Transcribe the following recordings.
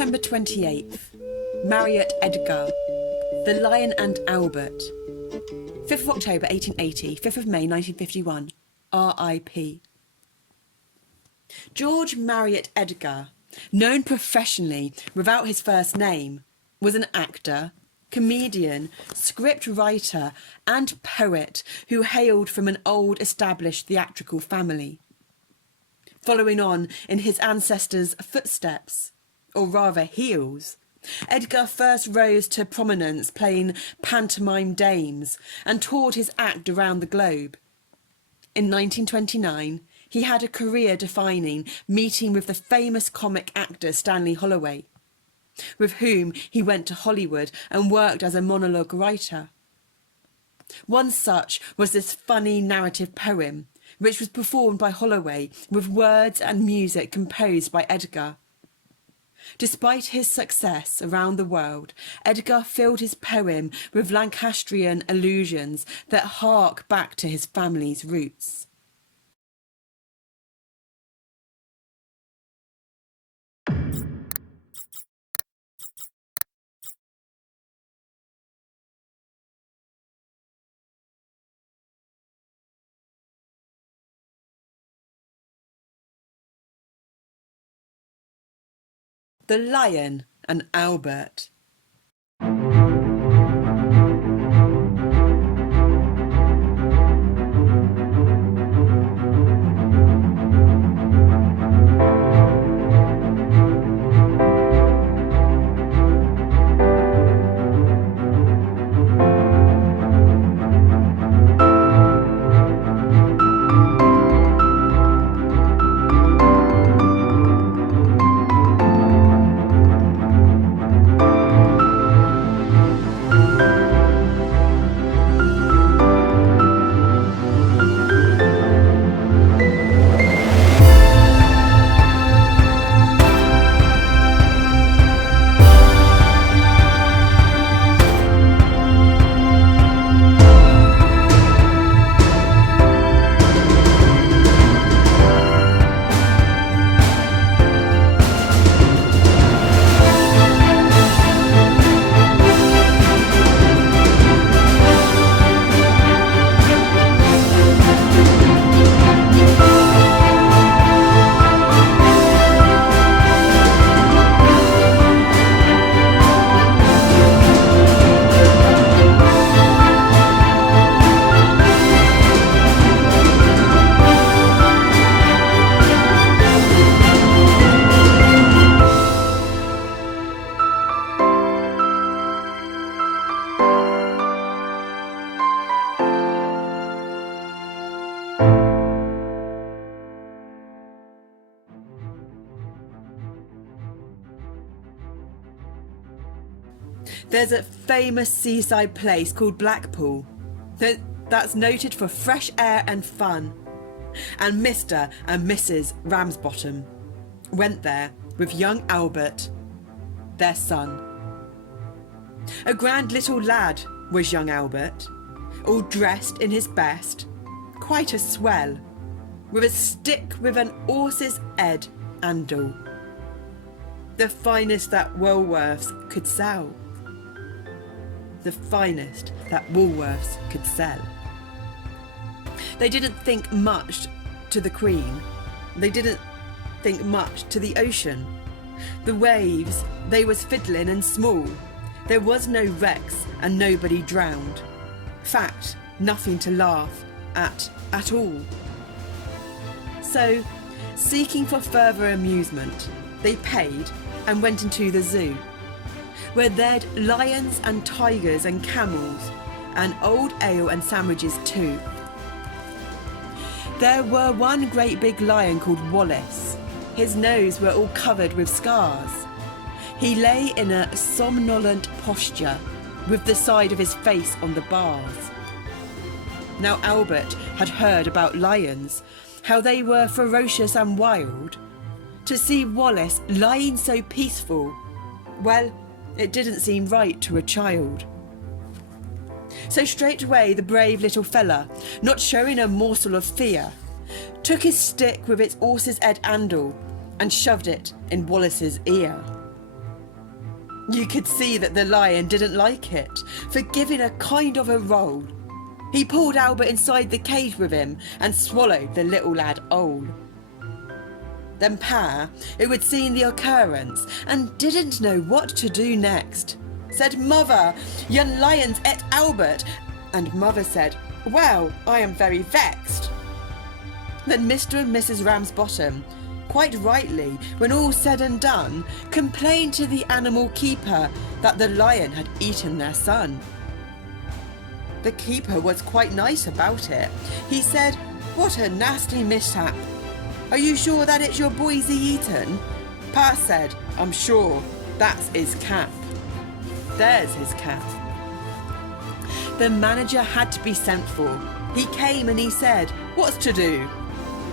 September 28th. Marriott, Edgar. The Lion and Albert. 5th of October 1880, 5th of May 1951. R.I.P. George Marriott Edgar, known professionally without his first name, was an actor, comedian, script writer and poet who hailed from an old established theatrical family. Following on in his ancestors' footsteps, or rather heels, Edgar first rose to prominence playing pantomime dames and toured his act around the globe. In 1929, he had a career-defining meeting with the famous comic actor Stanley Holloway, with whom he went to Hollywood and worked as a monologue writer. One such was this funny narrative poem, which was performed by Holloway with words and music composed by Edgar. Despite his success around the world, Edgar filled his poem with Lancastrian allusions that hark back to his family's roots. The Lion and Albert. There's a famous seaside place called Blackpool that's noted for fresh air and fun. And Mr. and Mrs. Ramsbottom went there with young Albert, their son. A grand little lad was young Albert, all dressed in his best, quite a swell, with a stick with an horse's head handle, the finest that Woolworths could sell. The finest that Woolworths could sell. They didn't think much to the Queen. They didn't think much to the ocean. The waves, they was fiddling and small. There was no wrecks and nobody drowned. Fact, nothing to laugh at all. So, seeking for further amusement, they paid and went into the zoo, where there'd lions and tigers and camels, and old ale and sandwiches too. There were one great big lion called Wallace. His nose were all covered with scars. He lay in a somnolent posture, with the side of his face on the bars. Now Albert had heard about lions, how they were ferocious and wild. To see Wallace lying so peaceful, well, it didn't seem right to a child. So straight away the brave little fella, not showing a morsel of fear, took his stick with its horse's head handle and shoved it in Wallace's ear. You could see that the lion didn't like it, for giving a kind of a roll. He pulled Albert inside the cage with him and swallowed the little lad whole. Then Pa, who had seen the occurrence and didn't know what to do next, said, "Mother, yon lions ate Albert." And Mother said, "Well, I am very vexed." Then Mr. and Mrs. Ramsbottom, quite rightly, when all said and done, complained to the animal keeper that the lion had eaten their son. The keeper was quite nice about it. He said, "What a nasty mishap. Are you sure that it's your boys he eaten?" Pa said, "I'm sure. That's his cap. There's his cap." The manager had to be sent for. He came and he said, "What's to do?"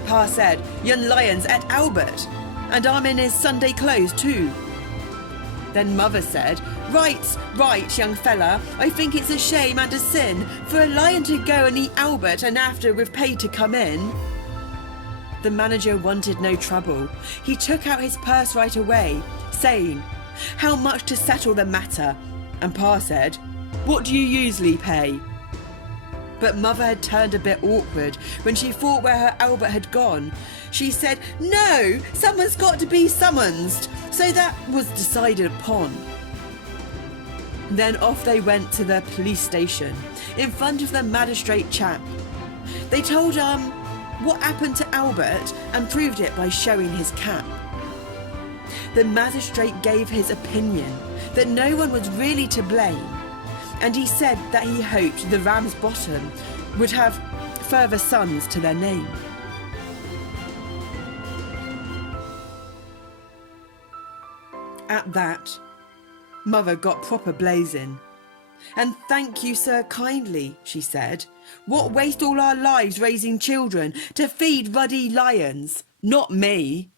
Pa said, "Yon lions ate Albert, and I'm in his Sunday clothes too." Then Mother said, Right, young fella, I think it's a shame and a sin for a lion to go and eat Albert and after we've paid to come in." The manager wanted no trouble. He took out his purse right away, saying, "How much to settle the matter?" And Pa said, "What do you usually pay?" But Mother had turned a bit awkward when she thought where her Albert had gone. She said, "No, someone's got to be summonsed." So that was decided upon. Then off they went to the police station in front of the magistrate chap. They told what happened to Albert and proved it by showing his cap. The magistrate gave his opinion that no one was really to blame, and he said that he hoped the Ramsbottom would have further sons to their name. At that, Mother got proper blazing. "And thank you, sir, kindly," she said. "What waste all our lives raising children to feed ruddy lions? Not me."